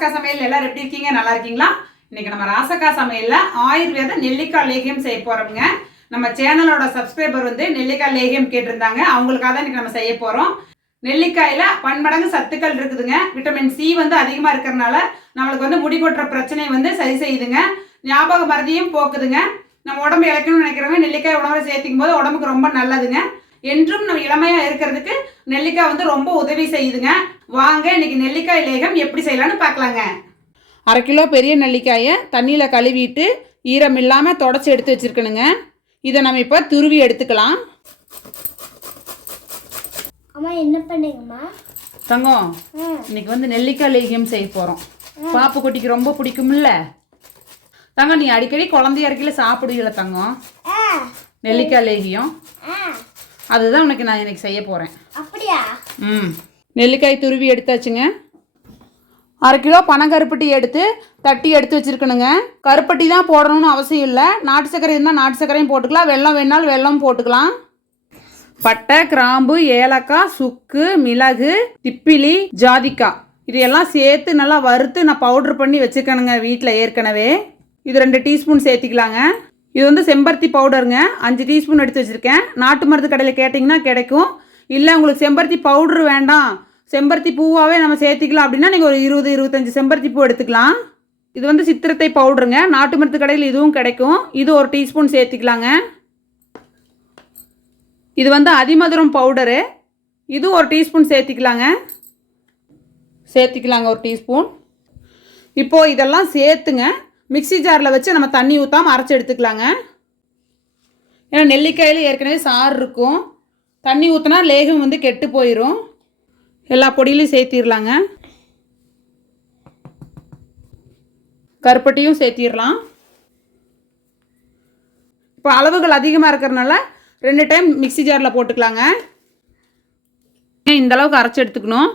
ராசக்கா சமையல் எல்லாரும் எப்படி இருக்கீங்க? நல்லா இருக்கீங்களா? இன்னைக்கு நம்ம ராசக்கா சமையல்ல ஆயுர்வேத நெல்லிக்காய் லேகியம் செய்ய போறோம்ங்க. நம்ம சேனலோட சப்ஸ்கிரைபர் வந்து நெல்லிக்காய் லேகியம் கேட்டிருந்தாங்க. அவங்களுக்காக தான் இன்னைக்கு நம்ம செய்ய போறோம். நெல்லிக்காயில பன்மடங்கு சத்துக்கள் இருக்குதுங்க. விட்டமின் சி வந்து அதிகமா இருக்கிறதுனால நம்மளுக்கு வந்து முடி கொட்டுற பிரச்சனையை வந்து சரி செய்யுதுங்க. ஞாபக மறதியும் போக்குதுங்க. நம்ம உடம்பு இழைக்கணும்னு நினைக்கிறவங்க நெல்லிக்காய் உணவை சேர்த்திக்கும் போது உடம்புக்கு ரொம்ப நல்லதுங்க. என்றும் நம்ம இளமையா இருக்கிறதுக்கு நெல்லிக்காய் வந்து ரொம்ப உதவி செய்யுதுங்க. வாங்க இன்னைக்கு நெல்லிக்காய் லேகம் எப்படி செய்யலாம்னு பார்க்கலாங்க. 1/2 கிலோ பெரிய நெல்லிக்காயை தண்ணியில் கழுவிட்டு ஈரம் இல்லாமல் தொடச்சி எடுத்து வச்சிருக்கணுங்க. இதை நம்ம இப்போ துருவி எடுத்துக்கலாம். அம்மா என்ன பண்ணுங்கம்மா? தங்கம், இன்னைக்கு வந்து நெல்லிக்காய் லேகியம் செய்ய போகிறோம். பாப்பு குட்டிக்கு ரொம்ப பிடிக்கும்ல தங்கம். நீ அடிக்கடி குழந்தைய இருக்கையில் சாப்பிடுவீங்கள தங்கம் நெல்லிக்காய் லேகியம். அதுதான் உனக்கு நான் இன்னைக்கு செய்ய போகிறேன். அப்படியா? நெல்லிக்காய் துருவி எடுத்தாச்சுங்க. 1/2 கிலோ பனங்கருப்பட்டி எடுத்து தட்டி எடுத்து வச்சுருக்கணுங்க. கருப்பட்டி தான் போடணும்னு அவசியம் இல்லை. நாட்டு சர்க்கரை இருந்தால் நாட்டு சர்க்கரையும் போட்டுக்கலாம். வெல்லம் வேணாலும் வெல்லம் போட்டுக்கலாம். பட்டை, கிராம்பு, ஏலக்காய், சுக்கு, மிளகு, திப்பிலி, ஜாதிக்காய் இதையெல்லாம் சேர்த்து நல்லா வறுத்து நான் பவுட்ரு பண்ணி வச்சுருக்கணுங்க வீட்டில் ஏற்கனவே. இது 2 டீஸ்பூன் சேர்த்திக்கலாங்க. இது வந்து செம்பருத்தி பவுடருங்க. 5 டீஸ்பூன் எடுத்து வச்சுருக்கேன். நாட்டு மருந்து கடையில் கேட்டிங்கன்னா கிடைக்கும். இல்லை உங்களுக்கு செம்பருத்தி பவுட்ரு வேண்டாம், செம்பருத்தி பூவாகவே நம்ம சேர்த்திக்கலாம் அப்படின்னா நீங்கள் ஒரு 20-25 செம்பருத்தி பூ எடுத்துக்கலாம். இது வந்து சித்திரத்தை பவுடருங்க. நாட்டு மருந்து கடையில் இதுவும் கிடைக்கும். இது 1 டீஸ்பூன் சேர்த்திக்கலாங்க. இது வந்து அதிமதுரம் பவுடரு. இது 1 டீஸ்பூன் சேர்த்திக்கலாங்க. 1 டீஸ்பூன். இப்போது இதெல்லாம் சேர்த்துங்க மிக்சி ஜாரில் வச்சு நம்ம தண்ணி ஊற்றாமல் அரைச்சி எடுத்துக்கலாங்க. ஏன்னா நெல்லிக்காயில் ஏற்கனவே சாறு இருக்கும். தண்ணி ஊற்றினா லேகம் வந்து கெட்டு போயிடும். எல்லா பொடியிலையும் சேர்த்திடலாங்க. கருப்பட்டியும் சேர்த்திடலாம். இப்போ அளவுகள் அதிகமாக இருக்கிறதுனால 2 டைம் மிக்சி ஜாரில் போட்டுக்கலாங்க. இந்த அளவுக்கு அரைச்சி எடுத்துக்கணும்.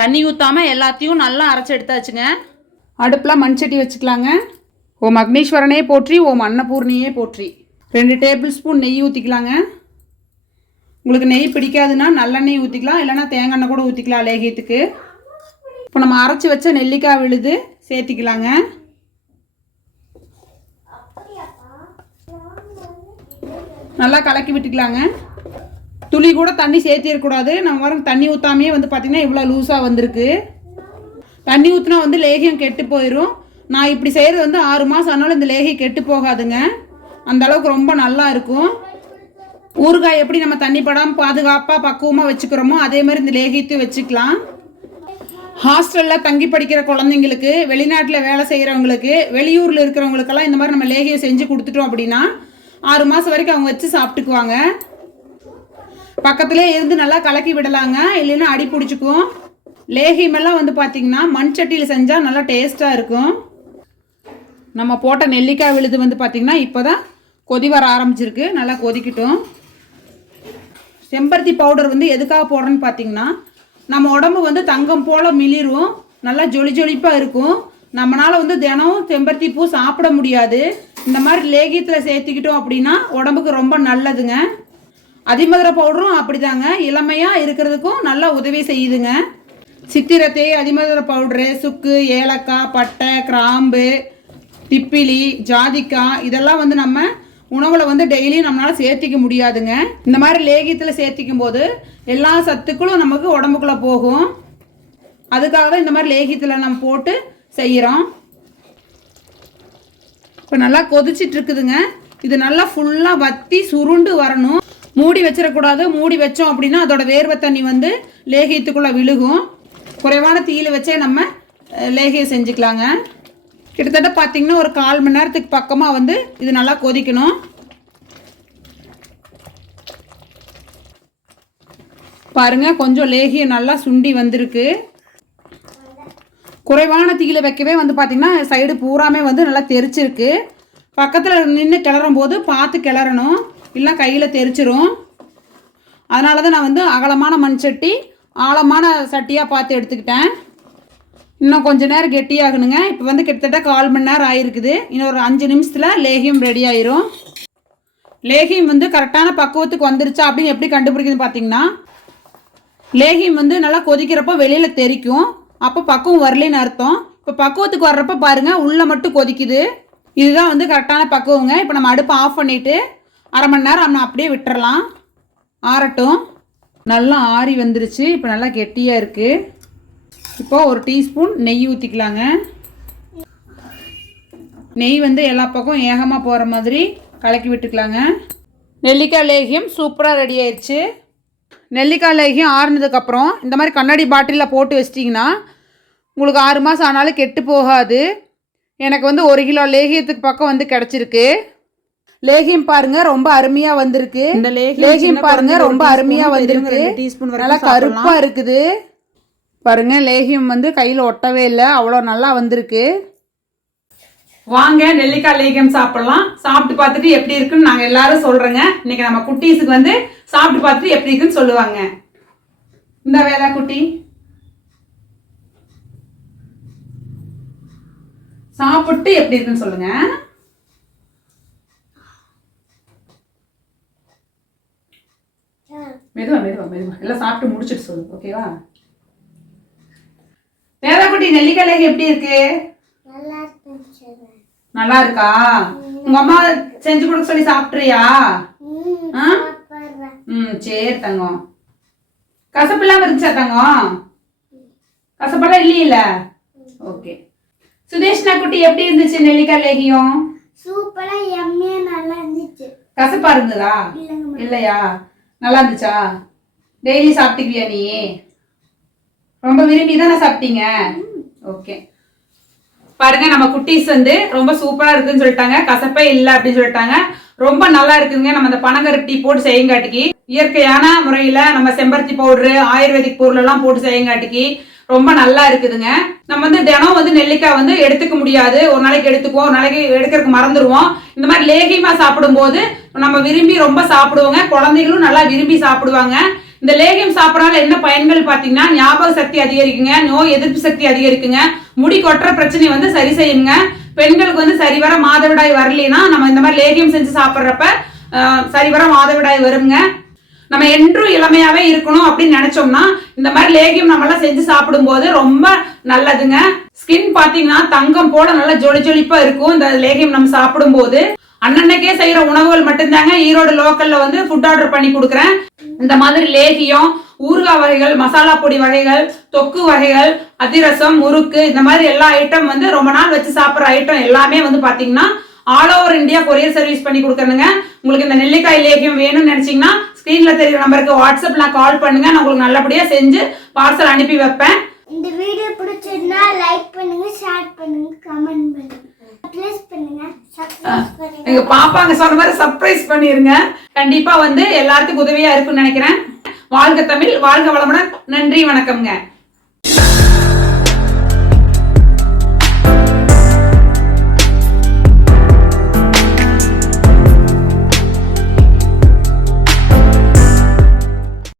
தண்ணி ஊற்றாமல் எல்லாத்தையும் நல்லா அரைச்சி எடுத்தாச்சுங்க. அடுப்பில் மண்சட்டி வச்சுக்கலாங்க. ஓம் அக்னீஸ்வரனே போற்றி, ஓம் அன்னபூர்ணியே போற்றி. 2 டேபிள் ஸ்பூன் நெய் ஊற்றிக்கலாங்க. உங்களுக்கு நெய் பிடிக்காதுன்னா நல்லெண்ணெய் ஊற்றிக்கலாம், இல்லைனா தேங்காய் எண்ணெய் கூட ஊற்றிக்கலாம் லேகியத்துக்கு. இப்போ நம்ம அரைச்சி வச்ச நெல்லிக்காய் விழுது சேர்த்திக்கலாங்க. நல்லா கலக்கி விட்டுக்கலாங்க. துளி கூட தண்ணி சேர்த்திடக்கூடாது. நம்ம வர தண்ணி ஊற்றாமையே வந்து பார்த்திங்கன்னா இவ்வளோ லூஸாக வந்திருக்கு. தண்ணி ஊற்றினா வந்து லேகியம் கெட்டு போயிடும். நான் இப்படி செய்கிறது வந்து 6 மாதம் ஆனாலும் இந்த லேகியம் கெட்டு போகாதுங்க. அந்த அளவுக்கு ரொம்ப நல்லா இருக்கும். ஊறுகாய் எப்படி நம்ம தண்ணி படாமல் பாதுகாப்பாக பக்குவமாக வச்சுக்கிறோமோ அதே மாதிரி இந்த லேகியத்தையும் வச்சுக்கலாம். ஹாஸ்டலில் தங்கி படிக்கிற குழந்தைங்களுக்கு, வெளிநாட்டில் வேலை செய்கிறவங்களுக்கு, வெளியூரில் இருக்கிறவங்களுக்கெல்லாம் இந்த மாதிரி நம்ம லேகியம் செஞ்சு கொடுத்துட்டோம் அப்படின்னா 6 மாதம் வரைக்கும் அவங்க வச்சு சாப்பிட்டுக்குவாங்க. பக்கத்துலேயே இருந்து நல்லா கலக்கி விடலாங்க, இல்லைன்னா அடி பிடிச்சிக்கும். லேகியமெல்லாம் வந்து பார்த்திங்கன்னா மண் சட்டியில் செஞ்சால் நல்லா டேஸ்ட்டாக இருக்கும். நம்ம போட்ட நெல்லிக்காய் விழுது வந்து பார்த்திங்கன்னா இப்போ தான் கொதி வர ஆரம்பிச்சிருக்கு. நல்லா கொதிக்கட்டும். செம்பருத்தி பவுடர் வந்து எதுக்காக போடுறேன்னு பார்த்திங்கன்னா நம்ம உடம்பு வந்து தங்கம் போல் மிளிரும், நல்லா ஜொலிப்பாக இருக்கும். நம்மளால் வந்து தினம் செம்பருத்தி பூ சாப்பிட முடியாது. இந்த மாதிரி லேகியத்தில் சேர்த்துக்கிட்டோம் அப்படின்னா உடம்புக்கு ரொம்ப நல்லதுங்க. அதிமதுர பவுடரும் அப்படிதாங்க, இளமையாக இருக்கிறதுக்கும் நல்லா உதவி செய்யுதுங்க. சித்திரத்தை, அதிமதுர பவுட்ரு, சுக்கு, ஏலக்காய், பட்டை, கிராம்பு, திப்பிலி, ஜாதிக்காய் இதெல்லாம் வந்து நம்ம உணவில் வந்து டெய்லியும் நம்மளால் சேர்த்திக்க முடியாதுங்க. இந்த மாதிரி லேகியத்தில் சேர்த்திக்கும் போது எல்லா சத்துக்களும் நமக்கு உடம்புக்குள்ளே போகும். அதுக்காக தான் இந்த மாதிரி லேகியத்தில் நம்ம போட்டு செய்கிறோம். இப்போ நல்லா கொதிச்சிட்டு இருக்குதுங்க. இது நல்லா ஃபுல்லாக வற்றி சுருண்டு வரணும். மூடி வச்சிடக்கூடாது. மூடி வச்சோம் அப்படின்னா அதோட வேர்வை தண்ணி வந்து லேகியத்துக்குள்ளே விழுகும். குறைவான தீயில வச்சே நம்ம லேகியம் செஞ்சுக்கலாங்க. கிட்டத்தட்ட பார்த்திங்கன்னா ஒரு 1/4 மணி நேரத்துக்கு பக்கமாக வந்து இது நல்லா கொதிக்கணும். பாருங்கள், கொஞ்சம் லேகியம் நல்லா சுண்டி வந்திருக்கு. குறைவான தீயில வைக்கவே வந்து பார்த்திங்கன்னா சைடு பூராமே வந்து நல்லா தெரிச்சிருக்கு. பக்கத்தில் நின்று கிளறும் போது பார்த்து கிளறணும், இல்லை கையில் தெரிச்சிரும். அதனால தான் நான் வந்து அகலமான மண் சட்டி, ஆழமான சட்டியாக பார்த்து எடுத்துக்கிட்டேன். இன்னும் கொஞ்சம் நேரம் கெட்டியாகணுங்க. இப்போ வந்து கிட்டத்தட்ட 1/4 மணி நேரம் ஆகிருக்குது. இன்னும் ஒரு 5 நிமிஷத்தில் லேகியம் ரெடி ஆயிரும். லேகியம் வந்து கரெக்டான பக்குவத்துக்கு வந்துருச்சா அப்படின்னு எப்படி கண்டுபிடிக்குதுன்னு பார்த்தீங்கன்னா லேகியம் வந்து நல்லா கொதிக்கிறப்போ வெளியில் தெரிக்கும். அப்போ பக்குவம் வரலன்னு அர்த்தம். இப்போ பக்குவத்துக்கு வர்றப்ப பாருங்கள் உள்ளே மட்டும் கொதிக்குது. இதுதான் வந்து கரெக்டான பக்குவங்க. இப்போ நம்ம அடுப்பை ஆஃப் பண்ணிவிட்டு அரை மணி நேரம் நம்ம அப்படியே விட்டுறலாம், ஆறட்டும். நல்லா ஆறி வந்துருச்சு. இப்போ நல்லா கெட்டியாக இருக்குது. இப்போது ஒரு டீஸ்பூன் நெய் ஊற்றிக்கலாங்க. நெய் வந்து எல்லா பக்கம் ஏகமாக போகிற மாதிரி கலக்கி விட்டுக்கலாங்க. நெல்லிக்காய் லேகியம் சூப்பராக ரெடி ஆயிடுச்சு. நெல்லிக்காய் லேகியம் ஆறுனதுக்கப்புறம் இந்த மாதிரி கண்ணாடி பாட்டிலில் போட்டு வச்சிட்டிங்கன்னா உங்களுக்கு 6 மாதம் ஆனாலும் கெட்டு போகாது. எனக்கு வந்து 1 கிலோ லேகியத்துக்கு பக்கம் வந்து கிடச்சிருக்கு. லேகியம் பாருங்க ரொம்ப அருமையாக வந்திருக்கு. இந்த லேகியம் பாருங்க ரொம்ப அருமையாக வந்திருக்கு. நல்லா கருப்பாக இருக்குது பாருங்க. லேகியம் வந்து கையில் ஒட்டவே இல்லை, அவ்வளோ நல்லா வந்திருக்கு. வாங்க நெல்லிக்காய் லேகியம் சாப்பிடலாம். சாப்பிட்டு பார்த்துட்டு எப்படி இருக்குன்னு நாங்கள் எல்லாரும் சொல்கிறோங்க. இன்னைக்கு நம்ம குட்டீஸுக்கு வந்து சாப்பிட்டு பார்த்துட்டு எப்படி இருக்குன்னு சொல்லுவாங்க. இந்த வேதா குட்டி சாப்பிட்டு எப்படி இருக்குன்னு சொல்லுங்க. மெதுவா மெதுவா மெதுவா எல்லாம் சாப்பிட்டு முடிச்சுட்டு சொல்லு, ஓகேவா? வேதா குட்டி நெல்லிக்காய் லேகியம் எப்படி இருக்கு? நல்லா இருக்கா? உங்க அம்மா செஞ்சு கொடுக்க சொல்லி சாப்பிட்றியா? சரி தங்கம். கசப்பு இல்லாம இருந்துச்சா தங்கம்? கசப்பெல்லாம் இல்லையில? ஓகே. சுதேஷ்னா குட்டி எப்படி இருந்துச்சு நெல்லிக்காய் லேகியம்? சூப்பரா யம்மியா நல்லா இருந்துச்சு. கசப்பா இருந்ததா? இல்லையா? நல்லா இருந்துச்சா? டெய்லி சாப்பிட்டுக்குவியா நீ? ரொம்ப விரும்பி தானே சாப்பிட்டீங்க? ஓகே. பாருங்க நம்ம குட்டீஸ் வந்து ரொம்ப சூப்பரா இருக்குன்னு சொல்லிட்டாங்க, கசப்பே இல்லை அப்படின்னு சொல்லிட்டாங்க. ரொம்ப நல்லா இருக்குங்க. நம்ம இந்த பனங்கருப்பட்டி போட்டு செய்யுங்காட்டிக்கு இயற்கையான முறையில நம்ம செம்பருத்தி பவுடரு ஆயுர்வேதிக் பொருள் எல்லாம் போட்டு செய்யுங்காட்டிக்கு ரொம்ப நல்லா இருக்குதுங்க. நம்ம வந்து தினம் வந்து நெல்லிக்காய் வந்து எடுத்துக்க முடியாது. ஒரு நாளைக்கு எடுத்துக்குவோம், ஒரு நாளைக்கு எடுக்கிறதுக்கு மறந்துடுவோம். இந்த மாதிரி லேகியமா சாப்பிடும் போது நம்ம விரும்பி ரொம்ப சாப்பிடுவோங்க. குழந்தைகளும் நல்லா விரும்பி சாப்பிடுவாங்க. இந்த லேகியம் சாப்பிடறனால என்ன பயன்கள் பார்த்தீங்கன்னா ஞாபக சக்தி அதிகரிக்குங்க, நோய் எதிர்ப்பு சக்தி அதிகரிக்குங்க, முடி கொட்டுற பிரச்சனை வந்து சரி செய்யுங்க. பெண்களுக்கு வந்து சரிவர மாதவிடாய் வரலைன்னா நம்ம இந்த மாதிரி லேகியம் செஞ்சு சாப்பிட்றப்ப சரிவர மாதவிடாய் வருங்க. நம்ம என்றும் இளமையாவே இருக்கணும் அப்படின்னு நினைச்சோம்னா இந்த மாதிரி லேகியம் நம்ம எல்லாம் செஞ்சு சாப்பிடும் போது ரொம்ப நல்லதுங்க. ஸ்கின் பாத்தீங்கன்னா தங்கம் போல நல்லா ஜொலி ஜொலிப்பா இருக்கும் இந்த லேகியம் நம்ம சாப்பிடும் போது. அன்னன்னைக்கே செய்யற உணவுகள் மட்டும்தாங்க ஈரோடு லோக்கல்ல வந்து ஃபுட் ஆர்டர் பண்ணி கொடுக்குறேன். இந்த மாதிரி லேகியம், ஊறுகாய் வகைகள், மசாலா பொடி வகைகள், தொக்கு வகைகள், அதிரசம், முறுக்கு, இந்த மாதிரி எல்லா ஐட்டம் வந்து ரொம்ப நாள் வச்சு சாப்பிட்ற ஐட்டம் எல்லாமே வந்து பாத்தீங்கன்னா all over India courier service பண்ணி கொடுக்குறேங்க. உங்களுக்கு இந்த நெல்லிக்காய் லேகியம் வேணும்னு நினைச்சீங்கன்னா ஸ்கிரீன்ல தெரியுற நம்பருக்கு வாட்ஸ்அப்ல கால் பண்ணுங்க. நான் உங்களுக்கு நல்லபடியா செஞ்சு பார்சல் அனுப்பி வைப்பேன். இந்த வீடியோ பிடிச்சிருந்தா லைக் பண்ணுங்க, ஷேர் பண்ணுங்க, கமெண்ட் பண்ணுங்க, ப்ளீஸ் பண்ணுங்க, சப்ஸ்கிரைப் பண்ணுங்க. எங்க பாப்பாங்க சொன்ன மாதிரி சர்ப்ரைஸ் பண்ணிருங்க. கண்டிப்பா வந்து எல்லாருக்கும் உதவியா இருக்கும்னு நினைக்கிறேன். வாழ்க தமிழ், வாழ்க வளமுடன். நன்றி, வணக்கம்ங்க.